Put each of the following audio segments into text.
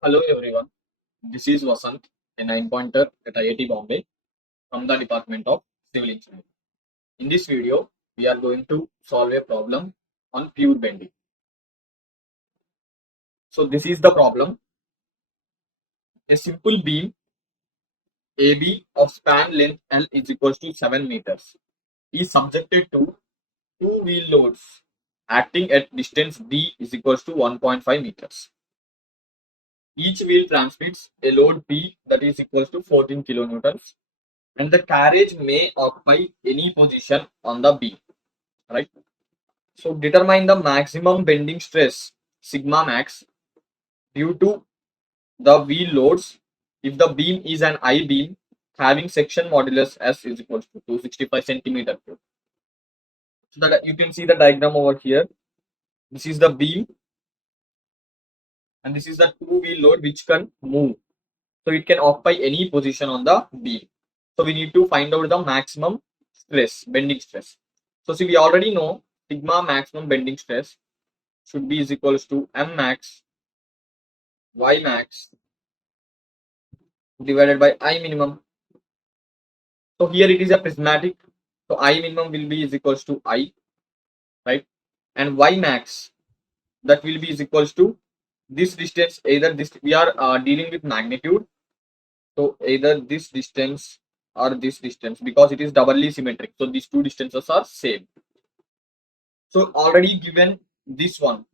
Hello everyone, this is Vasant, a nine-pointer at IIT Bombay from the Department of Civil Engineering. In this video, we are going to solve a problem on pure bending. So this is the problem. A simple beam AB of span length L is equals to 7 meters is subjected to two wheel loads acting at distance D is equals to 1.5 meters. Each wheel transmits a load P that is equals to 14 kilonewtons and the carriage may occupy any position on the beam, right? So determine the maximum bending stress sigma max due to the wheel loads if the beam is an I beam having section modulus S is equals to 265 centimeter cube. So that you can see the diagram over here. This is the beam and this is the two wheel load which can move. So it can occupy any position on the beam. So we need to find out the maximum stress, bending stress. So see, we already know sigma maximum bending stress should be is equals to M max Y max divided by I minimum. So here it is a prismatic. So I minimum will be is equals to I, right? And Y max that will be is equals to this distance. Either this we are dealing with magnitude. So either this distance or this distance because it is doubly symmetric. So these two distances are same. So already given this one,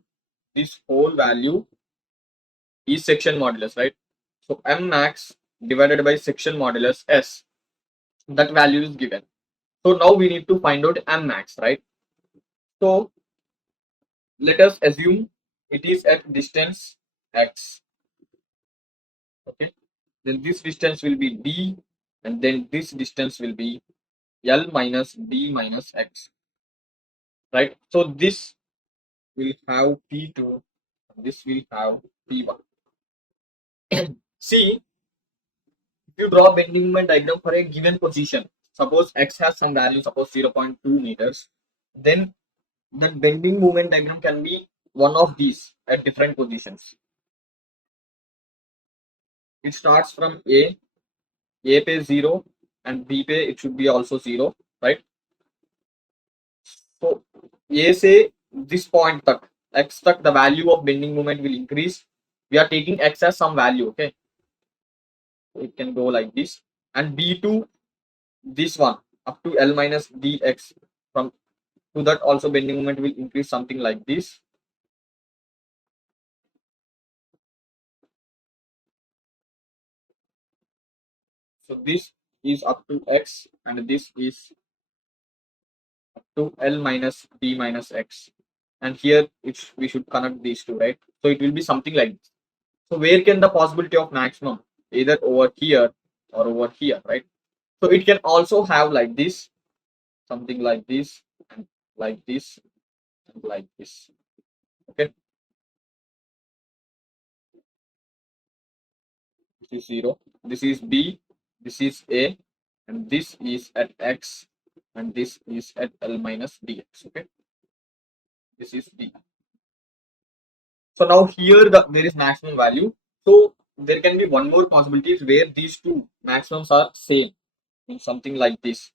this whole value is section modulus, right? So M max divided by section modulus S, that value is given. So now we need to find out M max, right? So let us assume it is at distance X. Okay. Then this distance will be D and then this distance will be L minus D minus X. Right. So this will have P2, this will have P1. See, if you draw bending moment diagram for a given position, suppose X has some value, suppose 0.2 meters, then that bending moment diagram can be one of these at different positions. It starts from A pay 0 and B pay it should be also 0, right? So A say this point tak, X tak the value of bending moment will increase. We are taking X as some value, okay? It can go like this. And B2, this one up to L minus dx, from to that also bending moment will increase something like this. So this is up to X and this is to L minus D minus X. And here we should connect these two, right? So it will be something like this. So where can the possibility of maximum? Either over here or over here, right? So it can also have like this, something like this, and like this, and like this. Okay. This is 0. This is B. This is A. And this is at X. And this is at L minus dx. Okay. This is D. So now here there is maximum value. So there can be one more possibilities where these two maximums are same in something like this.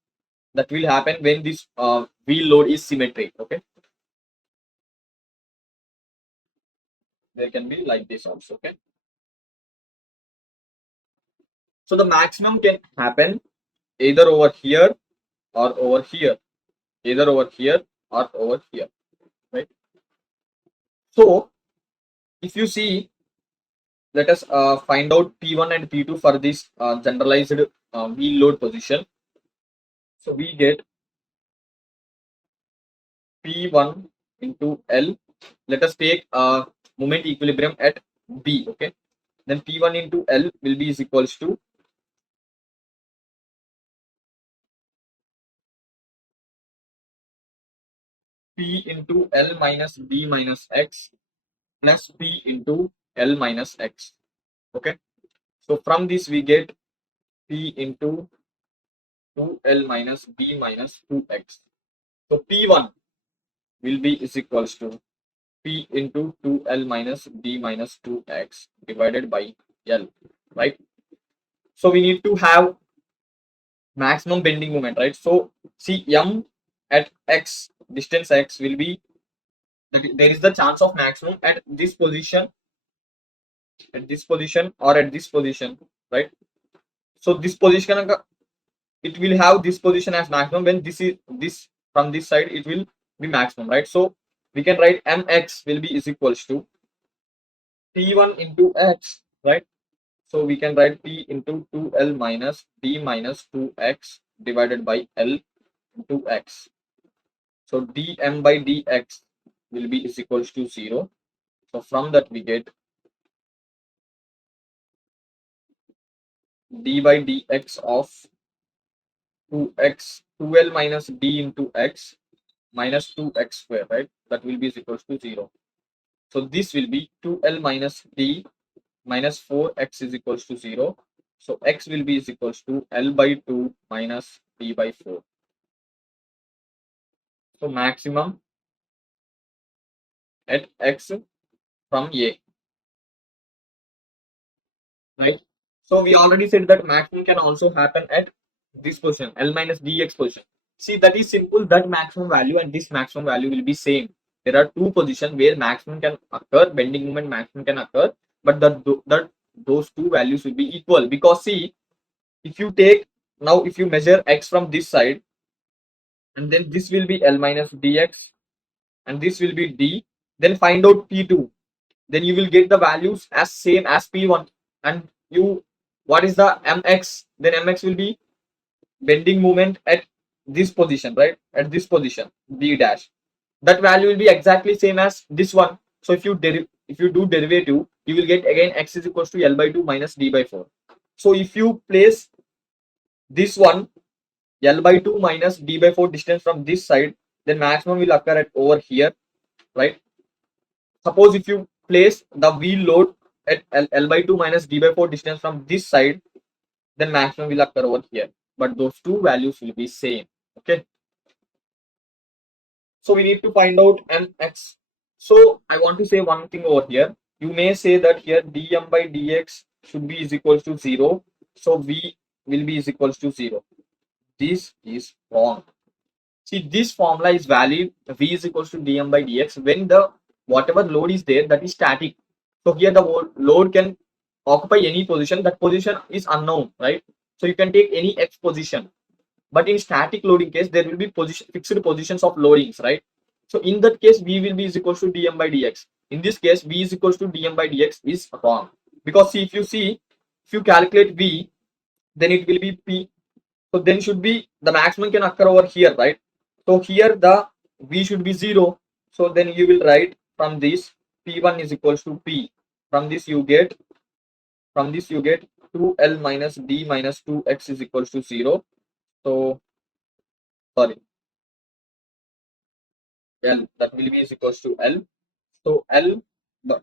That will happen when this wheel load is symmetric. Okay, there can be like this also. Okay, so the maximum can happen either over here or over here, either over here or over here, right? So if you see, let us find out P1 and P2 for this generalized wheel load position. So we get P1 into L. Let us take moment equilibrium at B. Okay, then P1 into L will be is equals to P into L minus B minus X plus P into L minus X. Okay, so from this we get P into 2L minus B minus 2X. So P1 will be is equals to P into 2L minus D minus 2X divided by L, right? So we need to have maximum bending moment, right? So see M at X, distance X will be, there is the chance of maximum at this position or at this position, right? So this position, it will have this position as maximum when this is this from this side it will be maximum, right? So we can write mx will be is equals to p1 into x, right? So we can write p into 2l minus d minus 2x divided by l into x. So dm by dx will be is equals to 0. So from that we get d by dx of 2x 2l minus d into x minus 2x square, right? That will be is equals to 0. So this will be 2l minus d minus 4x is equals to 0. So x will be is equals to L by 2 minus d by 4. So maximum at x from A, right? So we already said that maximum can also happen at this position, L minus dx position. See, that is simple, that maximum value and this maximum value will be same. There are two positions where maximum can occur, bending moment maximum can occur, but that those two values will be equal, because see, if you take, now if you measure x from this side, and then this will be L minus dx and this will be d, then find out p2, then you will get the values as same as p1. And you, what is the mx, then mx will be bending moment at this position, right? At this position d dash, that value will be exactly same as this one. So if you do derivative, you will get again x is equals to L by 2 minus d by 4. So if you place this one L by 2 minus d by 4 distance from this side, then maximum will occur at over here, right? Suppose if you place the wheel load at L by 2 minus d by 4 distance from this side, then maximum will occur over here. But those two values will be same. Okay. So we need to find out mx. So I want to say one thing over here. You may say that here dm by dx should be is equals to 0. So v will be is equals to 0. This is wrong. See, this formula is valid. V is equals to dm by dx when the whatever load is there, that is static. So here the load can occupy any position. That position is unknown, right? So you can take any x position. But in static loading case, there will be fixed positions of loadings, right? So in that case, V will be is equals to dm by dx. In this case, V is equals to dm by dx is wrong, because see, if you calculate V, then it will be P. So then should be the maximum can occur over here, right? So here the V should be 0. So then you will write from this P1 is equals to P. From this you get 2L minus D minus 2X is equals to 0. So sorry, L, that will be is equals to L. So L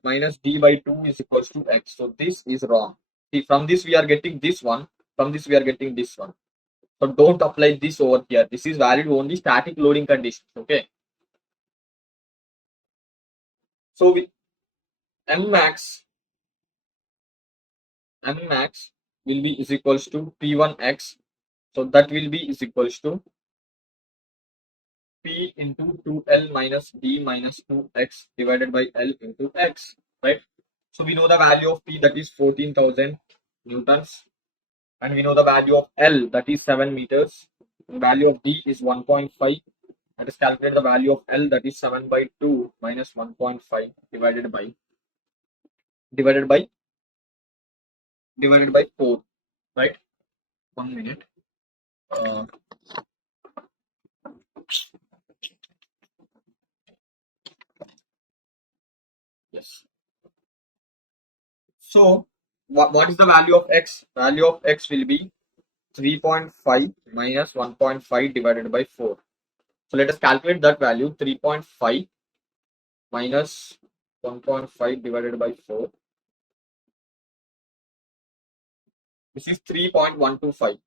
minus D by 2 is equals to X. So this is wrong. See, from this we are getting this one. From this we are getting this one. So don't apply this over here. This is valid only static loading conditions. Okay. So with M max will be is equals to P1x. So that will be is equals to P into 2L minus D minus 2X divided by L into X, right? So we know the value of P, that is 14,000 newtons, and we know the value of L, that is 7 meters. The value of D is 1.5. Let us calculate the value of L, that is 7 by 2 minus 1.5 divided by divided by 4, right? 1 minute. Uh, yes. So what is the value of X? Value of X will be 3.5 minus 1.5 divided by 4. So let us calculate that value. 3.5 minus 1.5 divided by 4. This is 3.125.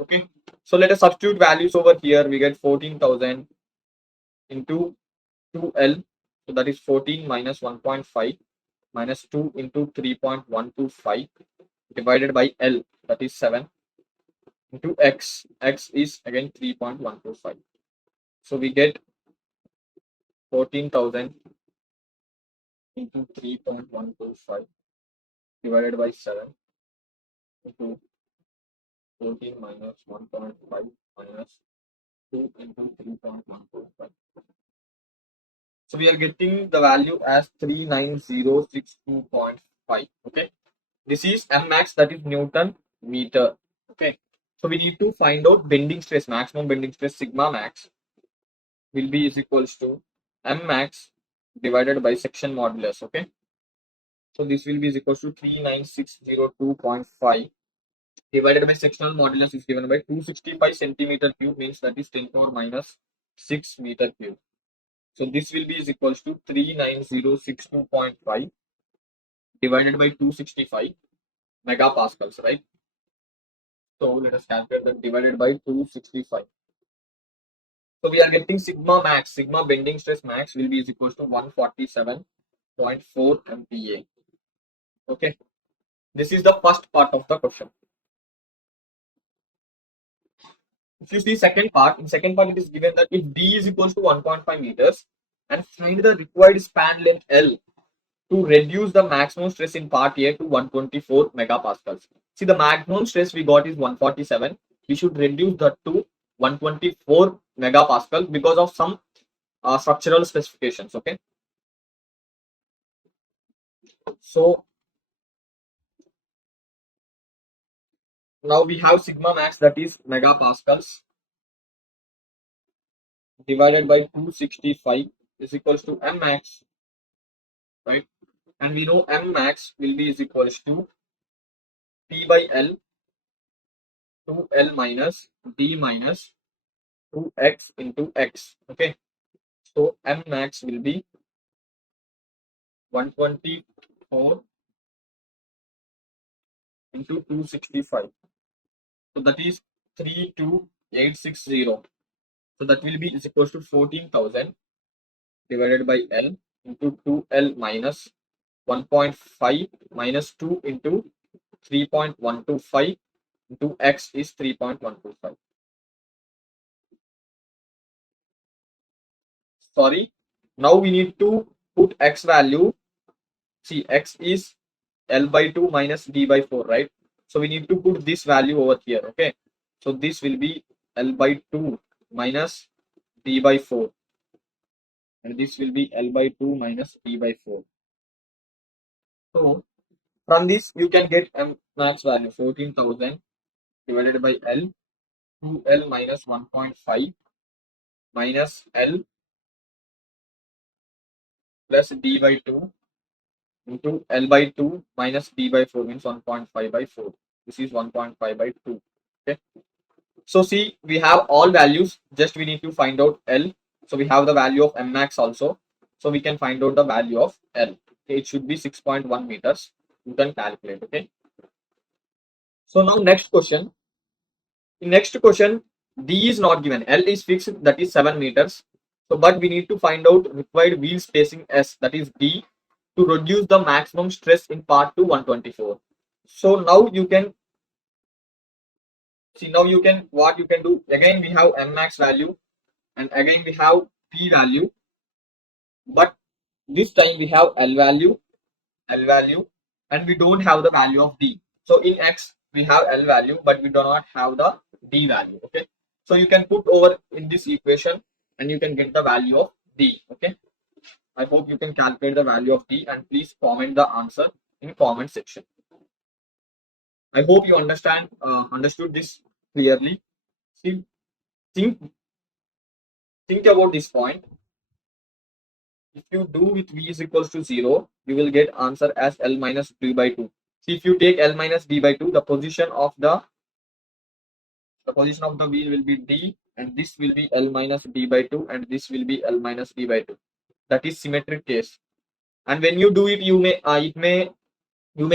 Okay. So let us substitute values over here. We get 14,000 into 2L, so that is 14 minus 1.5 minus 2 into 3.125 divided by L, that is 7, into X. X is again 3.125. So we get 14,000 into 3.125 divided by 7 into 14 minus 1.5 minus 2 into 3.125. So we are getting the value as 39062.5. Okay. This is M max, that is Newton meter. Okay. So we need to find out bending stress, maximum bending stress sigma max will be is equals to M max divided by section modulus. Okay. So this will be is equals to 39602.5 divided by sectional modulus is given by 265 centimeter cube, means that is 10 power minus 6 meter cube. So this will be is equals to 39062.5 divided by 265 megapascals, right? So let us calculate that divided by 265. So we are getting sigma max, sigma bending stress max will be is equals to 147.4 MPa. Okay. This is the first part of the question. If you see second part, in second part it is given that if D is equals to 1.5 meters and find the required span length L to reduce the maximum stress in part A to 124 megapascals. See, the maximum stress we got is 147. We should reduce that to 124 megapascal because of some structural specifications. Okay. So now we have sigma max, that is megapascals, divided by 265 is equals to M max, right? And we know M max will be is equals to P by L, 2L minus D minus 2X into X. Okay. So M max will be 124 into 265. So that is 32860. So that will be is equals to 14,000 divided by L into 2L minus 1.5 minus 2 into 3.125 into X is 3.125. Sorry. Now we need to put X value. See, X is L by 2 minus D by 4, right? So we need to put this value over here. Okay. So this will be L by 2 minus D by 4. And this will be L by 2 minus D by 4. So from this you can get M max value 14,000 divided by L, 2L minus 1.5 minus L plus D by 2 into L by 2 minus D by 4, means 1.5 by 4. This is 1.5 by 2. Okay. So see, we have all values, just we need to find out L. So we have the value of M max also. So we can find out the value of L. Okay. It should be 6.1 meters. You can calculate. Okay. So now next question. In next question, D is not given. L is fixed, that is 7 meters. So but we need to find out required wheel spacing S, that is D, to reduce the maximum stress in part 2 124. So now you can see, now you can, what you can do, again we have M max value and again we have P value, but this time we have L value, and we don't have the value of D. So in X we have L value but we do not have the D value. Okay. So you can put over in this equation and you can get the value of D. Okay. I hope you can calculate the value of D and please comment the answer in comment section. I hope you understood this clearly. See, think about this point. If you do with V is equals to 0, you will get answer as L minus D by 2. See, if you take L minus D by 2, the position of the wheel will be D, and this will be L minus D by 2, and this will be L minus D by 2. That is symmetric case. And when you do it, you may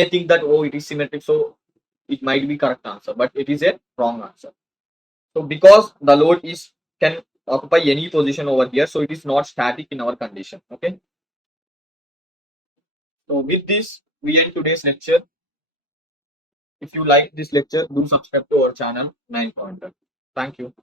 think that, oh, it is symmetric, so it might be correct answer, but it is a wrong answer. So because the load is 10 occupy any position over here, so it is not static in our condition. Okay, so with this we end today's lecture. If you like this lecture, do subscribe to our channel 9 pointer. Thank you.